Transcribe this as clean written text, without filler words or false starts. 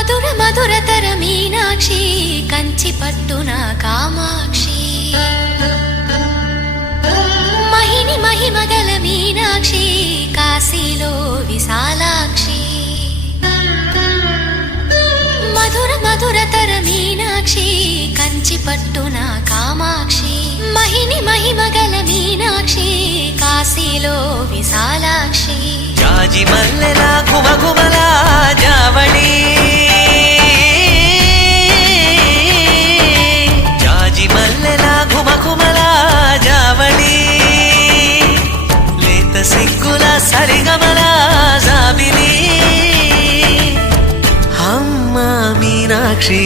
మధుర మధురతర మీనాక్షి కంచి పట్టున కామాక్షి మహిని మహిమగల మీనాక్షి కాశీలో విశాలాక్షి మధుర మధురతర మీనాక్షి కంచి పట్టున కామాక్షి మహిని మహిమగల మీనాక్షి కాశీలో విశాలాక్షి జాజి మల్లెల ఘుమఘుమల జావళి జాజి మల్లెల ఘుమఘుమల జావళి లేత సిగ్గుల సరిగమల జాబిలి అమ్మ మీనాక్షి